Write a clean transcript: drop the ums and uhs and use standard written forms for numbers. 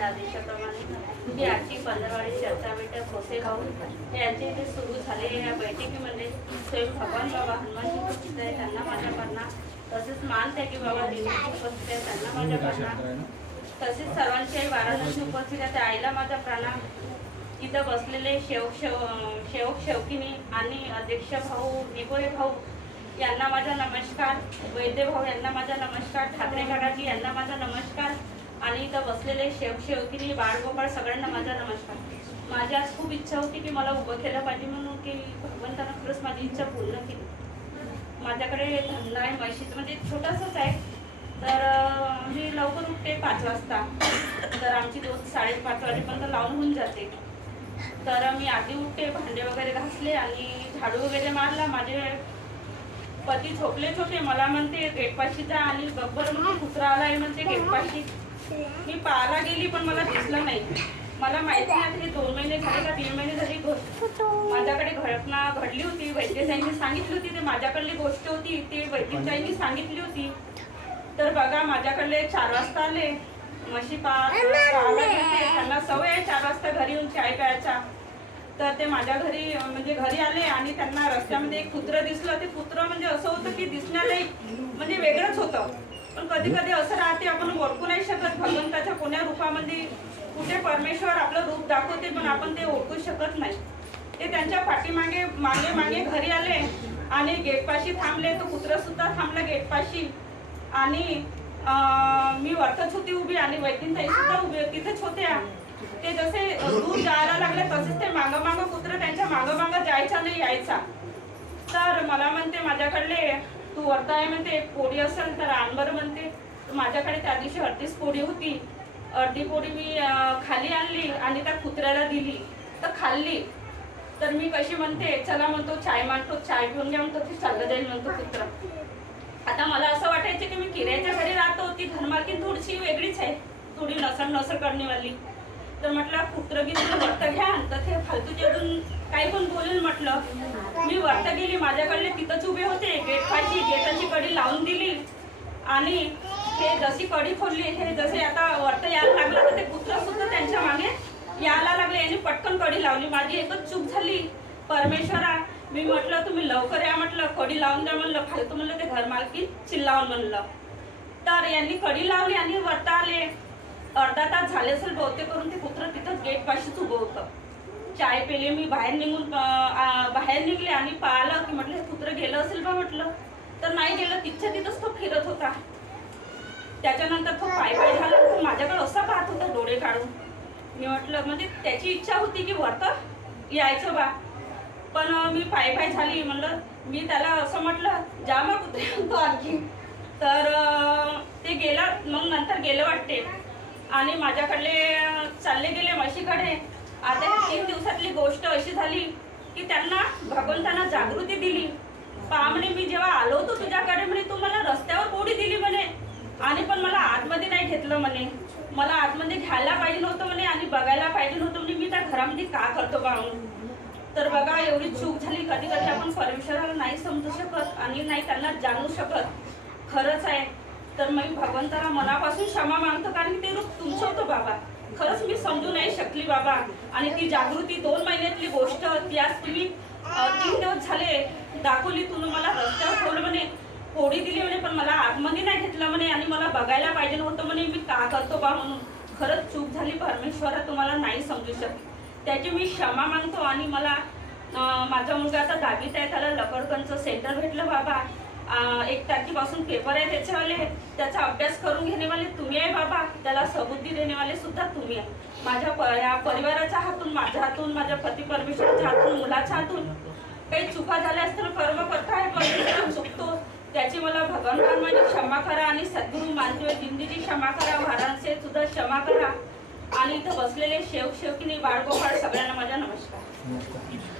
बाबांच्या आदेशाप्रमाणे की आजची पंधरवाडी चर्चा बैठक भोसे भाऊ यांचे इथे सुरू झालेल्या या बैठकीमध्ये स्वयं भगवान बाबा हनुमानजी उपस्थित आहे, त्यांना माझ्या प्रणाम. तसेच मान त्यागी बाबा देवीची उपस्थित आहे, त्यांना माझ्या प्रणाम. तसेच सर्वांची आई वाराणसी उपस्थित आहे, त्या आईला माझा प्रणाम. इथं बसलेले शेवक शेवकिनी आणि अध्यक्ष भाऊ निकोळे भाऊ यांना माझा नमस्कार. वैद्य भाऊ यांना माझा नमस्कार. ठाकरे काकाजी यांना माझा नमस्कार. आणि इथं बसलेले शेवकिनी बाळगोपाळ सगळ्यांना माझा नमस्कार. माझी आज खूप इच्छा होती की मला उभं केलं पाहिजे म्हणून की भगवंतानं खरंच माझी इच्छा पूर्ण केली. माझ्याकडे धंदा आहे म्हशीचं, म्हणजे छोटासाच आहे. तर मी लवकर उठते 5 वाजता, तर आमची 2-5:30 वाजेपर्यंत लावून होऊन जाते. तर मी आधी उठते, भांडे वगैरे घासले आणि झाडू वगैरे मारला. माझे पती झोपलेच होते. मला म्हणते गेटपाशी जा आणि गब्बर म्हणून कुत्रा आलाय म्हणते गेटपाशी. मी पाहायला गेली पण मला दिसलं नाही. मला माहिती नाही हे 2 महिने झाले का 3 महिने झाली माझ्याकडे घटना घडली होती. वैद्यताईंनी सांगितली होती, ते माझ्याकडली गोष्ट होती, ती वैद्यताईंनी सांगितली होती. तर बघा माझ्याकडले 4 वाजता आले म्हशी पाहायला गेले. त्यांना सवय आहे 4 वाजता घरी येऊन चाय प्यायचा. तर ते माझ्या घरी म्हणजे घरी आले आणि त्यांना रस्त्यामध्ये एक कुत्रं दिसलं. ते कुत्रं म्हणजे असं होतं की दिसण्याला म्हणजे वेगळंच होतं. पण कधी कधी असं राहते, आपण ओळखू नाही शकत भगवंताच्या कोण्या रूपामध्ये. कुठे परमेश्वर आपलं रूप दाखवते पण आपण ते ओळखू शकत नाही. ते त्यांच्या पाठीमागे मागे घरी आले आणि गेटपाशी थांबले. तो कुत्रं सुद्धा थांबला गेटपाशी आणि मी वरतच होती उभी आणि वैद्यताई सुद्धा उभी तिथेच होत्या. ते जसे दूर जायला लागले तसेच ते मागं कुत्रं त्यांच्या मागं जायचा नाही यायचा. तर मला म्हणते माझ्याकडले तू वरता आहे म्हणते, पोळी असेल तर आण बरं म्हणते. माझ्याकडे त्या दिवशी अर्धीच पोळी होती. अर्धी पोळी मी खाली आणली आणि त्या कुत्र्याला दिली तर खाल्ली. तर मी कशी म्हणते चला म्हणतो चाय मांडतो, चाय पिऊन घ्या म्हणतो, ती चाललं जाईल म्हणतो कुत्रा. आता मला असं वाटायचं की मी किरायाच्या घरी राहतो, ती घरमालकीन थोडीशी वेगळीच आहे, थोडी नसर करणेवाली. तर म्हटलं कुत्रं की तुम्ही वरत घ्या तर ते फालतूचे अजून काही पण बोलेल म्हटलं. मी वरत गेली, माझ्याकडले तिथंच उभे होते गेटपाशी. गेटाची कडी लावून दिली आणि हे जशी कडी खोलली, हे जसे आता वरत यायला लागलं तर ते कुत्रं सुद्धा त्यांच्या मागे यायला लागले. यांनी पटकन कडी लावली. माझी एकच चूक झाली परमेश्वरा. मी म्हटलं तुम्ही लवकर या म्हटलं, कडी लावून द्या म्हणलं, फालतू म्हणलं ते घर मालकी चिल्लावून म्हणलं. तर यांनी कडी लावली आणि वरत आले. अर्धा तास झाले असेल बहुतेक करून ते कुत्रं तिथंच गेट पाशीच उभं होतं. चाय पेले. मी बाहेर निघले आणि पाहिलं की म्हटलं हे कुत्रं गेलं असेल बा म्हटलं. तर नाही गेलं, तिथंच तो फिरत होता. त्याच्यानंतर तो पाय झाला, तो माझ्याकडे असा पाहत होता डोळे काढून. मी म्हटलं म्हणजे त्याची इच्छा होती की वरत यायचं बा. पण मी पाय झाली. म्हणलं मी त्याला असं म्हटलं जा मग कुत्रे म्हणतो आणखी. तर ते गेलं. मग नंतर गेलं वाटते आणि माझ्याकडले चालले गेले म्हशीकडे. आता 3 दिवसातली गोष्ट अशी झाली की त्यांना भगवंतानं जागृती दिली. पहा म्हणे मी जेव्हा आलो होतो तुझ्याकडे म्हणे तू मला रस्त्यावर पोळी दिली म्हणे आणि पण मला आतमध्ये नाही घेतलं म्हणे. मला आतमध्ये घ्यायला पाहिजे नव्हतं म्हणे आणि बघायला पाहिजे नव्हतं म्हणे मी त्या घरामध्ये का करतो बा म्हणून. तर बघा एवढी चूक झाली. कधी कधी आपण परमेश्वराला नाही समजू शकत आणि नाही त्यांना जाणू शकत. खरंच आहे. तर मी भगवंताला मनापासून क्षमा मागतो, कारण ते रूप तुमचं होतं बाबा. खरंच मी समजू नाही शकली बाबा. आणि ती जागृती 2 महिन्यातली गोष्ट ती आज तुम्ही 3 दिवस झाले दाखवली. तुम्ही मला रस्त्यावर ठेवलं म्हणे, पोळी दिली म्हणे पण मला आतमध्ये नाही घेतलं म्हणे आणि मला बघायला पाहिजे नव्हतं म्हणे मी का करतो बा म्हणून. खरंच चूक झाली परमेश्वरा, तुम्हाला नाही समजू शकत. त्याची मी क्षमा मागतो. आणि मला माझा मुलगा आता 10वीत आहे, त्याला लकडकनचं सेंटर भेटलं बाबा. 1 तारखेपासून पेपर आहे त्याच्यावाले. त्याचा अभ्यास करून घेणेवाले तुम्ही आहे बाबा, त्याला सबुद्धी देणेवाले सुद्धा तुम्ही आहे. माझ्या या परिवाराच्या हातून, माझ्या हातून, माझ्या पती परमेश्वराच्या हातून, मुलाच्या हातून काही चुका झाल्या असतील. कर्मकर्ता आहे परमेश्वर, चुकतो. त्याची मला भगवान माझी क्षमा करा आणि सद्गुरू मानदेव दिंडीची क्षमा करा, वाराणसी सुद्धा क्षमा करा. आणि इथं बसलेले शेवकिनी बाळगोपाळ सगळ्यांना माझा नमस्कार.